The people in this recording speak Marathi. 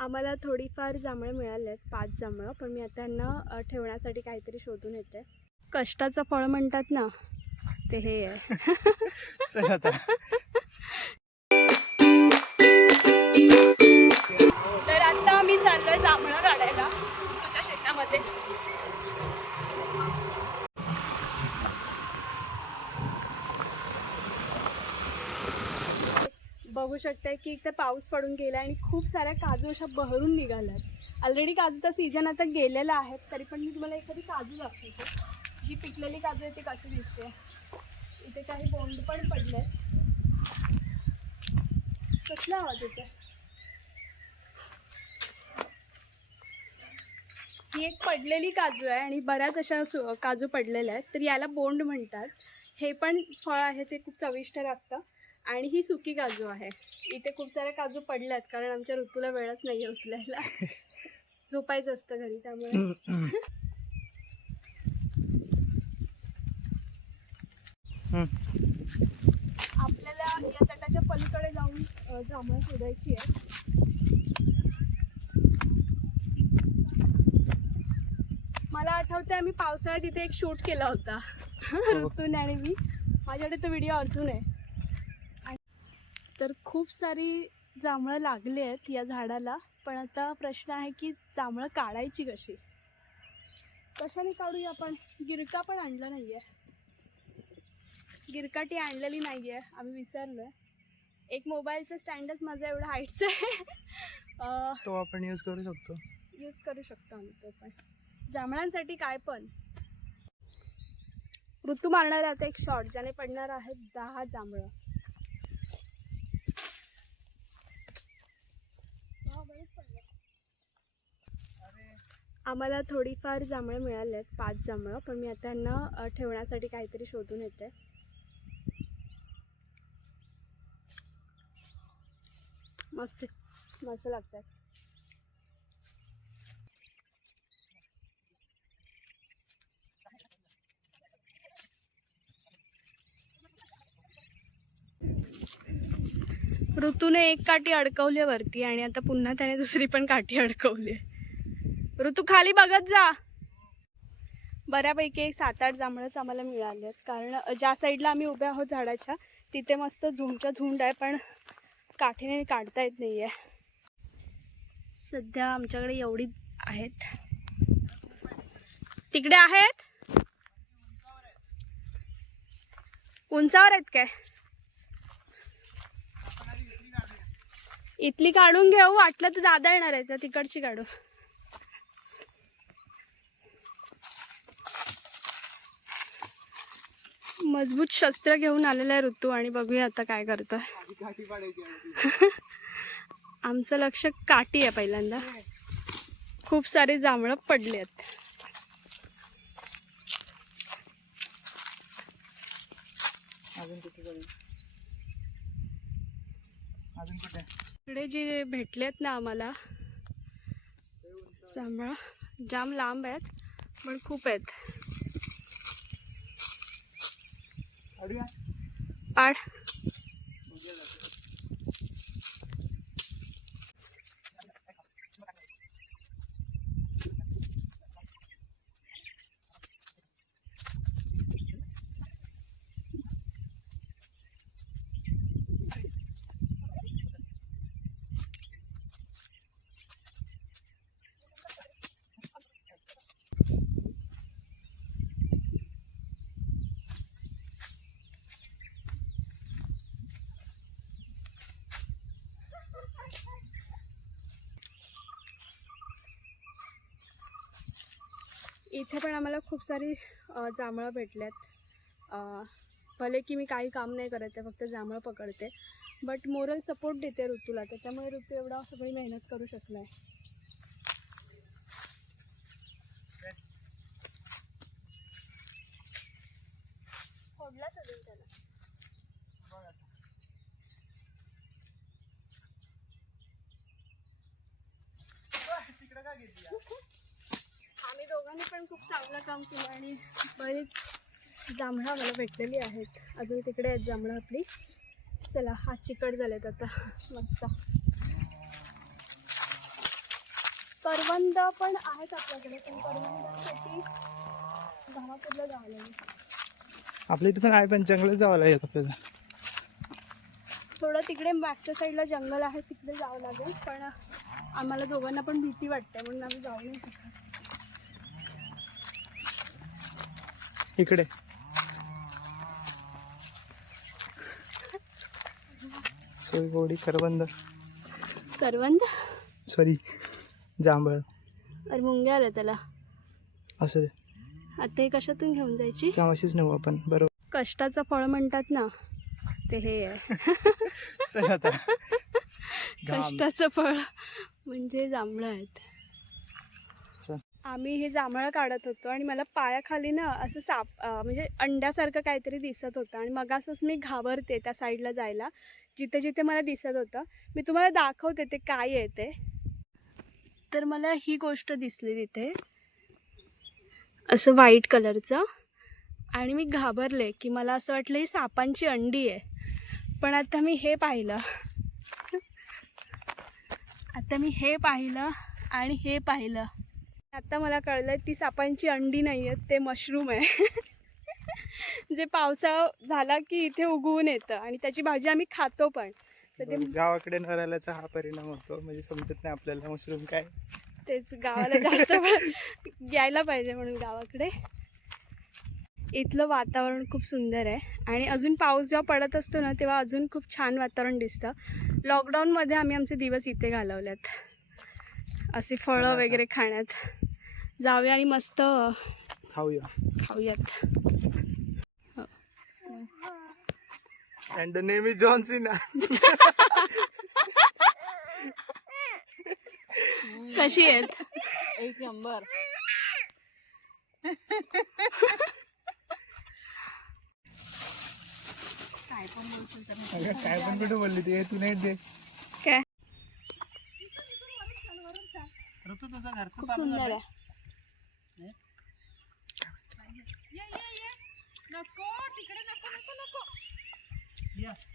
आम्हाला थोडीफार जांभळं मिळाली आहेत पाच जांभळं पण मी आता यांना ठेवण्यासाठी काहीतरी शोधून येते. कष्टाचं फळ म्हणतात ना ते हे आहे. बघू शकते की इथे पाऊस पडून गेला आणि खूप साऱ्या काजू अशा बहरून निघाल्यात. ऑलरेडी काजूचा सीजन आता गेलेला आहे तरी पण मी तुम्हाला एखादी काजू दाखवते. जी पिकलेली काजू आहे ती कशी दिसते? इथे काही बोंड पण पडले कसला आवाज येतो ही एक पडलेली काजू आहे आणि बऱ्याच अशा सु काजू पडलेल्या आहेत. तर याला बोंड म्हणतात. हे पण फळ आहे ते खूप चविष्ट लागतं. आणि ही सुकी काजू आहे. इथे खूप साऱ्या काजू पडल्या आहेत कारण आमच्या ऋतूला वेळच नाही आहे उचलायला. झोपायचं असतं घरी त्यामुळे. आपल्याला या तटाच्या पलीकडे जाऊन जांभळं शोधायची आहे. मला आठवतं आम्ही पावसाळ्यात इथे एक शूट केला होता. ऋतून आणि मी. माझ्याकडे तो व्हिडिओ अजून आहे. तर खूप सारी जांभळं लागली आहेत या झाडाला पण आता प्रश्न आहे की जांभळं काढायची कशी? कशाने काढूया आपण? गिरका पण आणला नाही आहे गिरकाटी आणलेली नाही आहे आम्ही विसरलो आहे एक मोबाईलचं स्टँडच माझं एवढं हाईटचं आहे. तो आपण यूज करू शकतो. यूज करू शकतो आम्ही तो पण. जांभळांसाठी काय पण? ऋतू मारणार आता एक शॉर्ट ज्याने पडणार आहेत दहा जांभळं दहा बरेच पडले. आम्हाला थोडीफार जांभळं मिळाली आहेत पाच जांभळं पण मी आता यांना ठेवण्यासाठी काहीतरी शोधून येते. मस्त मस्त लागतात ऋतूने एक काठी अडकवली वरती आणि आता पुन्हा त्याने दुसरी पण काठी अडकवली आहे. ऋतू खाली बघत जा. बऱ्यापैकी एक सात आठ जांभळंच आम्हाला मिळाले आहेत. कारण ज्या साईडला आम्ही उभे आहोत झाडाच्या तिथे मस्त झुंडच्या झुंड आहे पण काठीने काढता येत नाही आहे सध्या आमच्याकडे एवढी आहेत. तिकडे आहेत? उंचावर आहेत काय? इथली काढून घेऊ वाटलं तर दादा येणार आहे तर तिकडची काढू. मजबूत शस्त्र घेऊन आलेला आहे ऋतू आणि बघूया आता काय करतो आमचं लक्ष काठी आहे पहिल्यांदा. खूप सारे जांभळं पडले आहेत. इकडे जे भेटलेत ना आम्हाला जांभळं जाम लांब आहेत पण खूप आहेत. पाड इथे पण आम्हाला खूप सारी जांभळं भेटल्यात. भले की मी काही काम नाही करत आहे फक्त जांभळं पकडते. बट मोरल सपोर्ट देते ऋतूला त्याच्यामुळे ऋतू एवढा सगळी मेहनत करू शकला आहे फोडलाच अजून त्याला तिकडे काय घेतली आम्ही दोघांनी पण खूप चांगलं काम केलं आणि बरीच जांभळं आम्हाला भेटलेली आहेत. अजून तिकडे आहेत जांभळं आपली. चला हात चिकट झालेत आता. मस्त. करवंद पण आहेत आपल्याकडे पण करवंदासाठी गावाकडलं जावं लागेल. आपल्या इथे पण आहे पण जंगलात जावं लागेल आपल्याला. थोडं तिकडे मागच्या साईडला जंगल आहे तिकडे जावं लागेल पण आम्हाला दोघांना पण भीती वाटते म्हणून आम्ही जाऊ नाही शकत. इकडे. सोयगोडी करबंद करवंद. सॉरी जांभळ. अरे मुंग्या आल्या त्याला. असं दे. आता हे कशातून घेऊन जायची? त्यामाशीच नेऊ आपण बरोबर. कष्टाचं फळ म्हणतात ना ते हे आहे. चल आता. घाम. कष्टाचं फळ म्हणजे जांभळं आहेत. आम्ही हे जांभळं काढत होतो आणि मला पायाखाली ना असं साप म्हणजे अंड्यासारखं काहीतरी दिसत होतं आणि मग मी घाबरते त्या साईडला जायला. जिथे जिथे मला दिसत होतं मी तुम्हाला दाखवते ते काय आहे ते तर मला ही गोष्ट दिसली तिथे. असं व्हाईट कलरचं. आणि मी घाबरले की मला असं वाटलं ही सापांची अंडी आहे. पण आता मी हे पाहिलं. आता मी हे पाहिलं आणि हे पाहिलं. आता मला कळलं ती सापांची अंडी नाही आहेत ते मशरूम आहे. जे पावसाळा झाला की इथे उगवून येतं आणि त्याची भाजी आम्ही खातो पण. तर ते गावाकडे न राहिल्याचा हा परिणाम होतो म्हणजे समजत नाही आपल्याला मशरूम काय. तेच गावाला जास्त यायला पाहिजे म्हणून गावाकडे. इथलं वातावरण खूप सुंदर आहे आणि अजून पाऊस जेव्हा पडत असतो ना तेव्हा अजून खूप छान वातावरण दिसतं. लॉकडाऊनमध्ये आम्ही आमचे दिवस इथे घालवलेत. असे फळं वगैरे खाण्यात. जाऊया आणि मस्त खाऊया. खाऊयात. And the name is John Cena कशी आहेत? एक नंबर. काय पण बोलशील तर काय पण कुठे बोलली ती? तू नाही दे काय ऋतू तुझा घरचा खूप सुंदर आहे. नको तिकडे नको नको नको.